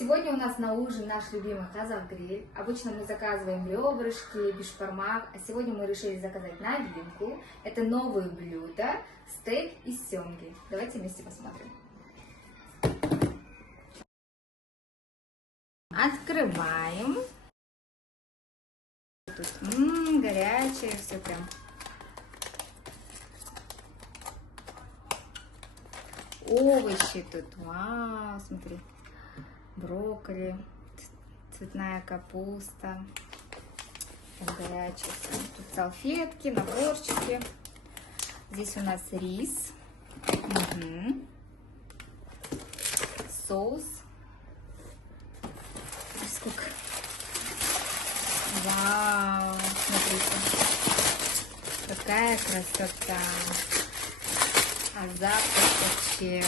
Сегодня у нас на ужин наш любимый казах-гриль. Обычно мы заказываем ребрышки, бишбармак, а сегодня мы решили заказать новинку. Это новое блюдо, стейк из семги. Давайте вместе посмотрим. Открываем. Тут горячее, все прям. Овощи тут, вау, смотри. Брокколи, цветная капуста, горячая. Тут салфетки, наборчики. Здесь у нас рис, соус. Сколько? Вау, смотрите, какая красота! А запах вообще